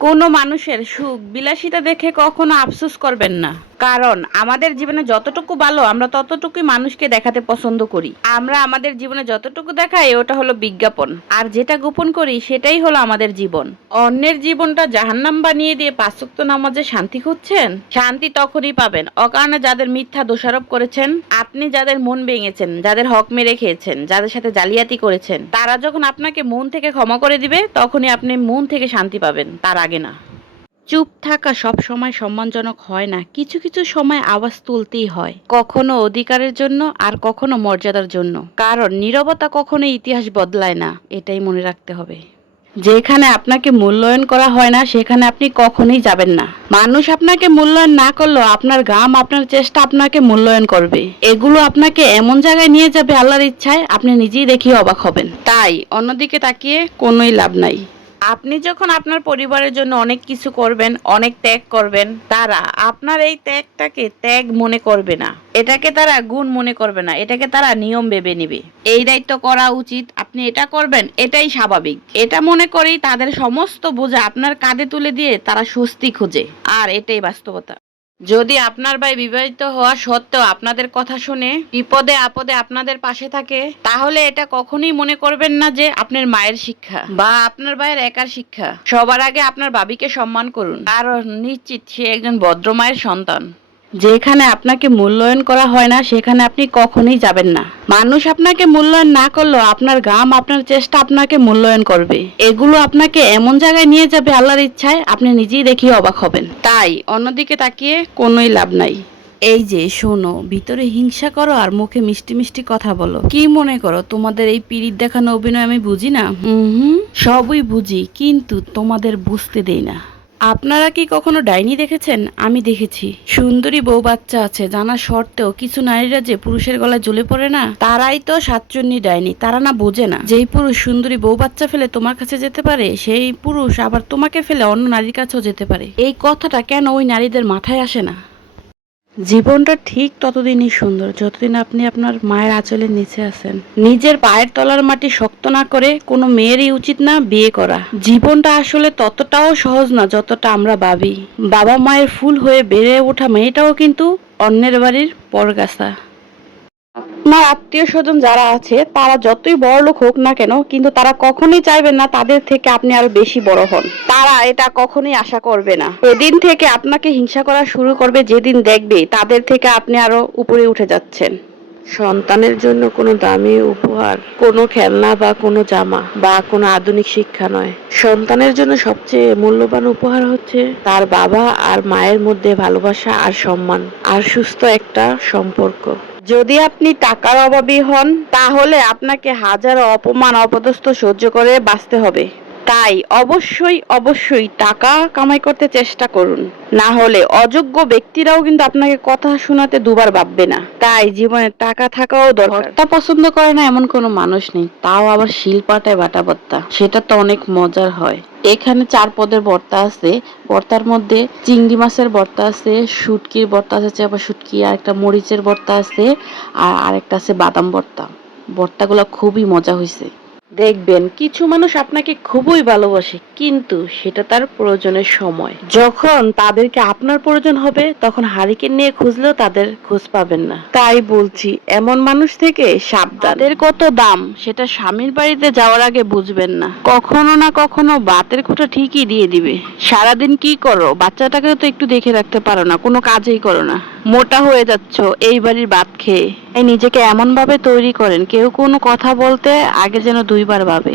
কোনো মানুষের সুখ বিলাসিতা দেখে কখনো আফসোস করবেন না। কারণ আমাদের জীবনে যতটুকু ভালো, আমরা ততটুকুই মানুষকে দেখাতে পছন্দ করি। আমরা আমাদের জীবনে যতটুকু দেখাই, ওটা হলো বিজ্ঞাপন। আর যেটা গোপন করি, সেটাই হলো আমাদের জীবন। অন্যের জীবনটা জাহান্নাম বানিয়ে দিয়ে পাঁচক্ত নামাজে শান্তি খুঁজছেন, শান্তি তখনই পাবেন। অকারণে যাদের মিথ্যা দোষারোপ করেছেন, আপনি যাদের মন ভেঙেছেন, যাদের হক মেরে খেয়েছেন, যাদের সাথে জালিয়াতি করেছেন, তারা যখন আপনাকে মন থেকে ক্ষমা করে দিবে, তখনই আপনি মন থেকে শান্তি পাবেন, তার আগে না। চুপ থাকা সব সময় সম্মানজনক হয় না। কিছু কিছু সময় আওয়াজ তুলতেই হয়। কখনো অধিকারের জন্য আর কখনো মর্যাদার জন্য। কারণ নীরবতা কখনো ইতিহাস বদলায় না, এটাই মনে রাখতে হবে। যেখানে আপনাকে মূল্যায়ন করা হয় না, সেখানে আপনি কখনোই যাবেন না। মানুষ আপনাকে মূল্যায়ন না করলেও আপনার গ্রাম আপনার চেষ্টা আপনাকে মূল্যায়ন করবে। এগুলো আপনাকে এমন জায়গায় নিয়ে যাবে আল্লাহর ইচ্ছায়, আপনি নিজেই দেখিয়ে অবাক হবেন। তাই অন্যদিকে তাকিয়ে কোনোই লাভ নাই। আপনি যখন আপনার পরিবারের জন্য অনেক কিছু করবেন, অনেক ত্যাগ করবেন, তারা আপনার এই ত্যাগটাকে ত্যাগ মনে করবে না। এটাকে তারা গুণ মনে করবে না, এটাকে তারা নিয়ম ভেবে নেবে। এই দায়িত্ব করা উচিত, আপনি এটা করবেন, এটাই স্বাভাবিক। এটা মনে করেই তাদের সমস্ত বোঝা আপনার কাঁধে তুলে দিয়ে তারা স্বস্তি খোঁজে, আর এটাই বাস্তবতা। যদি আপনার ভাই বিবাহিত হওয়া সত্ত্বেও আপনাদের কথা শুনে বিপদে আপদে আপনাদের পাশে থাকে, তাহলে এটা কখনোই মনে করবেন না যে আপনার মায়ের শিক্ষা বা আপনার ভাইয়ের একার শিক্ষা। সবার আগে আপনার ভাবিকে সম্মান করুন। কারণ নিশ্চিত সে একজন ভদ্র মায়ের সন্তান। যেখানে আপনাকে মূল্যায়ন করা হয় না সেখানে আপনি কখনোই যাবেন না। মানুষ আপনাকে মূল্যায়ন না করলেও আপনার গ্রাম আপনার চেষ্টা আপনাকে মূল্যায়ন করবে। এগুলো আপনাকে এমন জায়গায় নিয়ে যাবে আল্লাহর ইচ্ছায় আপনি নিজেই দেখিয়ে অবাক হবেন। তাই অন্যদিকে তাকিয়ে কোনোই লাভ নাই। এই যে শোনো ভিতরে হিংসা করো আর মুখে মিষ্টি মিষ্টি কথা বলো। কি মনে করো তোমাদের এই পিরিত দেখানো অভিনয় আমি বুঝি না? হুম। সবই বুঝি কিন্তু তোমাদের বুঝতে দেই না। আপনারা কি কখনো ডাইনি দেখেছেন? আমি দেখেছি। সুন্দরী বউ বাচ্চা আছে, জানা সত্ত্বেও কিছু নারীরা যে পুরুষের গলায় জ্বলে পড়ে না, তারাই তো সাতচন্নি ডাইনি, তারা না বোঝে না। যেই পুরুষ সুন্দরী বউ বাচ্চা ফেলে তোমার কাছে যেতে পারে, সেই পুরুষ আবার তোমাকে ফেলে অন্য নারীর কাছেও যেতে পারে। এই কথাটা কেন ওই নারীদের মাথায় আসে না? জীবনটা ঠিক ততদিনই সুন্দর, যতদিন আপনি আপনার মায়ের আঁচলের নিচে আছেন। নিজের পায়ের তলার মাটি শক্ত না করে কোনো মেয়েরই উচিত না বিয়ে করা। জীবনটা আসলে ততটাও সহজ না যতটা আমরা ভাবি। বাবা মায়ের ফুল হয়ে বেড়ে ওঠা মেয়েটাও কিন্তু অন্যের বাড়ির পরগাছা। আপনার আত্মীয় স্বজন যারা আছে, তারা যতই বড় লোক হোক না কেন, কিন্তু তারা কখনোই চাইবেন না তাদের থেকে আপনি আরও বেশি বড় হন। তারা এটা কখনোই আশা করবে না। এদিন থেকে আপনাকে হিংসা করা শুরু করবে, যেদিন দেখবে, তাদের থেকে আপনি আরও উপরে উঠে যাচ্ছেন। সন্তানের জন্য কোনো দামি উপহার, কোনো খেলনা বা কোনো জামা বা কোনো আধুনিক শিক্ষা নয়। সন্তানের জন্য সবচেয়ে মূল্যবান উপহার হচ্ছে তার বাবা আর মায়ের মধ্যে ভালোবাসা আর সম্মান আর সুস্থ একটা সম্পর্ক। যদি আপনি টাকার অভাবী হন, তাহলে আপনাকে হাজারো অপমান, অপদস্থ সহ্য করে বাঁচতে হবে। তাই অবশ্যই অবশ্যই টাকা কামাই করতে চেষ্টা করুন। না হলে অযোগ্য ব্যক্তিরাও কিন্তু আপনাকে কথা শোনাতে দুবার ভাববে না। তাই জীবনে টাকা থাকাও দরকার। পছন্দ করে না এমন কোনো মানুষ নেই। তাও আবার শিলপাটায় বাটা ভর্তা। সেটা তো অনেক মজার হয়। এখানে চার পদের ভর্তা আছে। ভর্তার মধ্যে চিংড়ি মাছের ভর্তা আছে, শুটকির ভর্তা আছে চাপা শুটকি, আর একটা মরিচের ভর্তা আছে, আর আরেকটা আছে বাদাম ভর্তা। ভর্তাগুলো খুবই মজা হয়েছে দেখবেন, কিছু মানুষ আপনাকে খুবই ভালোবাসে, কিন্তু সেটা তার প্রয়োজনের সময়। যখন তাদেরকে আপনার প্রয়োজন হবে, তখন হারিকেন নিয়ে খুঁজলেও তাদের খোঁজ পাবেন না। তাই বলছি, এমন মানুষ থেকে সাবধান। তাদের কত দাম, সেটা স্বামীর বাড়িতে যাওয়ার আগে বুঝবেন না। কখনো না কখনো বাতের খোঁটা ঠিকই দিয়ে দিবে। সারাদিন কি করো? বাচ্চাটাকে তো একটু দেখে রাখতে পারো না, কোনো কাজেই করো না। মোটা হয়ে যাচ্ছ, এই বাড়ির ভাত খেয়ে। নিজেকে এমন ভাবে তৈরি করেন কেউ কোনো কথা বলতে আগে যেন দুইবার ভাবে।